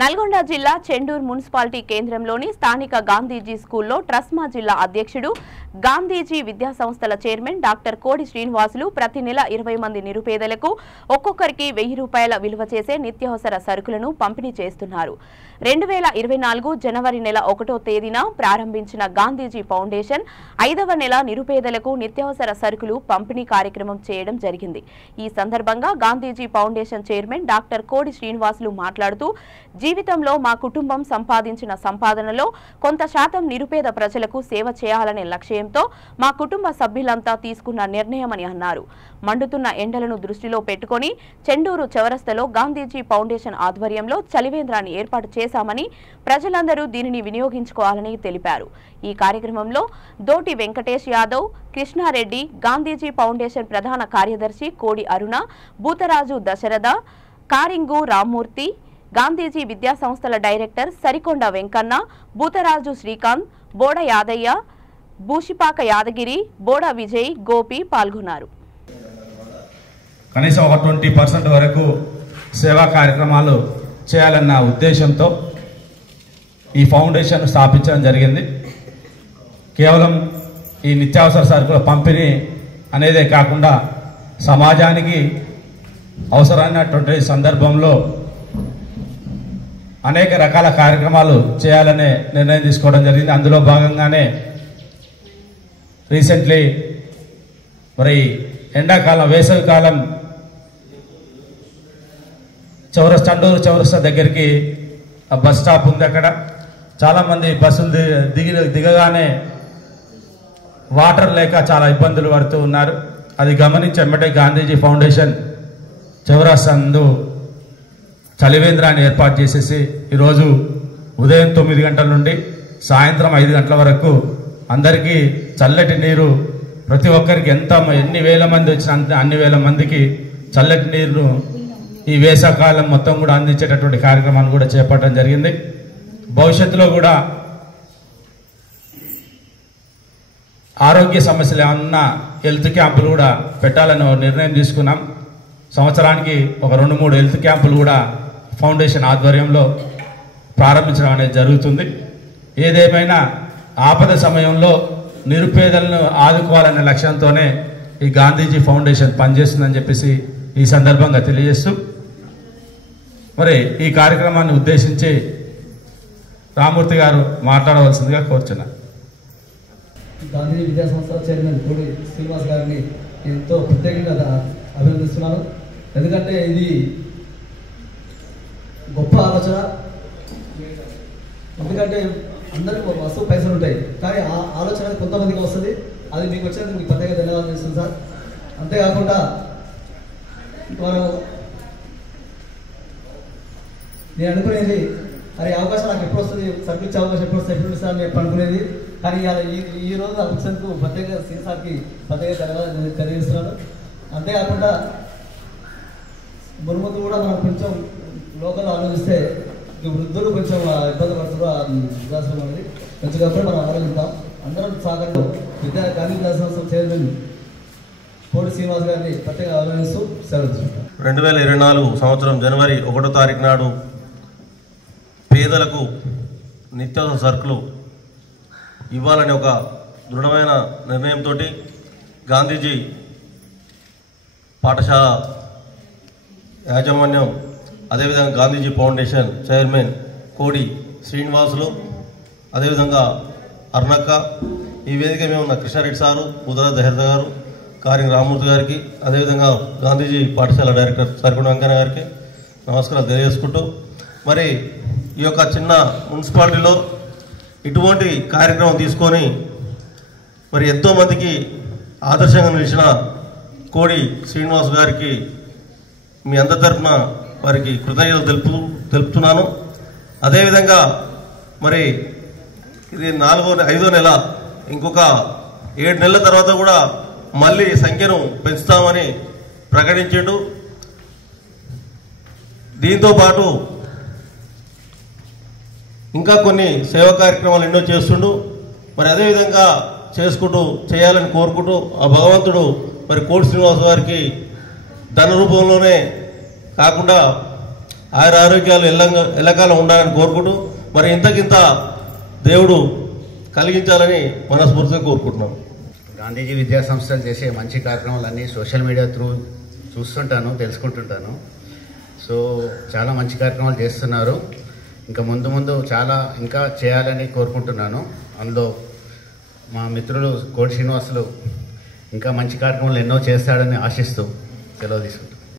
నల్గొండ జిల్లా చెండూరు మున్సిపాలిటీ కేంద్రంలోని స్థానిక గాంధీజీ స్కూల్లో ట్రస్మా జిల్లా అధ్యక్షుడు గాంధీజీ విద్యా సంస్థల చైర్మన్ డాక్టర్ కోడి శ్రీనివాసులు ప్రతి నెల 20 మంది నిరుపేదలకు ఒక్కొక్కరికి 1000 రూపాయల విలువ చేసే నిత్యావసర సరుకులను పంపిణీ చేస్తున్నారు. 2024 జనవరి నెల 1వ తేదీన ప్రారంభించిన గాంధీజీ ఫౌండేషన్ 5వ నెల నిరుపేదలకు నిత్యావసర సరుకులు పంపిణీ కార్యక్రమం చేయడం జరిగింది. ఈ సందర్భంగా గాంధీజీ ఫౌండేషన్ చైర్మన్ డాక్టర్ కోడి శ్రీనివాసులు మాట్లాడుతూ జీవితంలో మా కుటుంబం సంపాదించిన సంపాదనలో కొంత శాతం నిరుపేద ప్రజలకు సేవ చేయాలనే లక్ష్యంతో మా కుటుంబ సభ్యులంతా తీసుకున్న నిర్ణయమని అన్నారు. మండుతున్న ఎండలను దృష్టిలో పెట్టుకుని చెండూరు చౌరస్తాలో గాంధీజీ ఫౌండేషన్ ఆధ్వర్యంలో చలివేంద్రాన్ని ఏర్పాటు చేశామని ప్రజలందరూ దీనిని వినియోగించుకోవాలని తెలిపారు. ఈ కార్యక్రమంలో దోటి వెంకటేష్ యాదవ్, కృష్ణారెడ్డి, గాంధీజీ ఫౌండేషన్ ప్రధాన కార్యదర్శి కోడి అరుణ, బూతరాజు దశరథ, కారింగు రామ్మూర్తి, గాంధీజీ విద్యా సంస్థల డైరెక్టర్ సరికొండ వెంకన్న, బూతరాజు శ్రీకాంత్, బోడ యాదయ్య, బూషిపాక యాదగిరి, బోడ విజయ్, గోపి పాల్గొన్నారు. కనీసం ఒక 20% వరకు సేవా కార్యక్రమాలు చేయాలన్న ఉద్దేశంతో ఈ ఫౌండేషన్ స్థాపించడం జరిగింది. కేవలం ఈ నిత్యావసర సరుకుల పంపిణీ అనేదే కాకుండా సమాజానికి అవసరమైనటువంటి సందర్భంలో అనేక రకాల కార్యక్రమాలు చేయాలనే నిర్ణయం తీసుకోవడం జరిగింది. అందులో భాగంగానే రీసెంట్లీ మరి ఎండాకాలం, వేసవికాలం చెండూరు చౌరస్తా దగ్గరికి బస్ స్టాప్ ఉంది. అక్కడ చాలామంది బస్సులు దిగగానే వాటర్ లేక చాలా ఇబ్బందులు పడుతూ ఉన్నారు. అది గమనించి వెంబడే గాంధీజీ ఫౌండేషన్ చౌరస్తా నందు చలివేంద్రాన్ని ఏర్పాటు చేసేసి ఈరోజు ఉదయం 9 గంటల నుండి సాయంత్రం 5 గంటల వరకు అందరికీ చల్లటి నీరు, ప్రతి ఒక్కరికి ఎన్ని వేల మంది వచ్చిన అన్ని వేల మందికి చల్లటి నీరును ఈ వేసవకాలం మొత్తం కూడా అందించేటటువంటి కార్యక్రమాన్ని కూడా చేపట్టడం జరిగింది. భవిష్యత్తులో కూడా ఆరోగ్య సమస్యలు ఏమన్నా హెల్త్ క్యాంపులు కూడా పెట్టాలని నిర్ణయం తీసుకున్నాం. సంవత్సరానికి ఒక 2-3 హెల్త్ క్యాంపులు కూడా ఫౌండేషన్ ఆధ్వర్యంలో ప్రారంభించడం అనేది జరుగుతుంది. ఏదేమైనా ఆపద సమయంలో నిరుపేదలను ఆదుకోవాలనే లక్ష్యంతోనే ఈ గాంధీజీ ఫౌండేషన్ పనిచేస్తుందని చెప్పేసి ఈ సందర్భంగా తెలియజేస్తూ, మరి ఈ కార్యక్రమాన్ని ఉద్దేశించి రామ్మూర్తి గారు మాట్లాడవలసిందిగా కోరుచున్నారు. గాంధీజీ విద్యా సంస్థల చైర్మన్ కోడి శ్రీనివాస్ గారిని ఎంతో ప్రత్యేకంగా అభినందిస్తున్నాను. ఎందుకంటే ఇది గొప్ప ఆలోచన. ఎందుకంటే అందరికీ వస్తువు పైసలు ఉంటాయి, కానీ ఆ ఆలోచన కొంతమందికి వస్తుంది. అది మీకు వచ్చేది మీకు ప్రత్యేక ధన్యవాదాలు చేస్తుంది సార్. అంతేకాకుండా మనం నేను అనుకునేది, అది అవకాశం నాకు ఎప్పుడు వస్తుంది, సర్కిల్ అవకాశం ఎప్పుడు వస్తుంది, ఎప్పుడు ఇస్తాను ఎప్పుడు అనుకునేది. కానీ ఈ రోజు అభిషేక్కు ప్రత్యేక సీసార్కి ప్రత్యేక ధన్యవాదాలు తెలియజేస్తున్నాను. అంతేకాకుండా మునుముందు కూడా మనం కొంచెం లోకల్ ఆలోచిస్తే వృద్ధులు కొంచెం ఇబ్బంది పడుతున్నారు. విద్యాసం అనేది కొంచెం కాబట్టి మనం ఆలోచిద్దాం. అందరం సహకారంతో గాంధీ విద్యా సంస్థ చైర్మన్ కోడి శ్రీనివాస్ గారిని ప్రత్యేక అభినందిస్తూ సెలవు తీసుకుంటాం. 2024 సంవత్సరం జనవరి 1వ తారీఖు నాడు పేదలకు నిత్యావసర సరుకులు ఇవ్వాలని ఒక దృఢమైన నిర్ణయంతో గాంధీజీ పాఠశాల యాజమాన్యం, అదేవిధంగా గాంధీజీ ఫౌండేషన్ చైర్మన్ కోడి శ్రీనివాసులు, అదేవిధంగా అరుణక్క, ఈ వేదిక మేము ఉన్న కృష్ణారెడ్డి సారు, బుధరాజు దశరథ గారు, కారింగ్ రామ్మూర్తి గారికి, అదేవిధంగా గాంధీజీ పాఠశాల డైరెక్టర్ సరికొండ వెంకన్న గారికి నమస్కారాలు తెలియజేసుకుంటూ, మరి ఈ యొక్క చిన్న మున్సిపాలిటీలో ఇటువంటి కార్యక్రమం తీసుకొని మరి ఎంతోమందికి ఆదర్శంగా నిలిచిన కోడి శ్రీనివాస్ గారికి మీ అందరి తరఫున వారికి కృతజ్ఞతలు తెలుపుతున్నాను. అదేవిధంగా మరి ఇది 5వ నెల, ఇంకొక 7 నెలల తర్వాత కూడా మళ్ళీ సంఖ్యను పెంచుతామని ప్రకటించిండు. దీంతో పాటు ఇంకా కొన్ని సేవా కార్యక్రమాలు ఎన్నో చేస్తుండు. మరి అదేవిధంగా చేసుకుంటూ చేయాలని కోరుకుంటూ ఆ భగవంతుడు మరి కోడి శ్రీనివాస్ గారికి ధన రూపంలోనే కాకుండా ఆరోగ్యాలు ఎల్లకాలం ఉండాలని కోరుకుంటూ మరి ఇంతకింత దేవుడు కలిగించాలని మనస్ఫూర్తిగా కోరుకుంటున్నాం. గాంధీజీ విద్యా సంస్థలు చేసే మంచి కార్యక్రమాలన్నీ సోషల్ మీడియా త్రూ చూస్తుంటాను, తెలుసుకుంటుంటాను. సో చాలా మంచి కార్యక్రమాలు చేస్తున్నారు. ఇంకా ముందు చాలా ఇంకా చేయాలని కోరుకుంటున్నాను. అందులో మా మిత్రులు కోడి శ్రీనివాసులు ఇంకా మంచి కార్యక్రమాలు ఎన్నో చేస్తాడని ఆశిస్తూ సెలవు తీసుకుంటాను.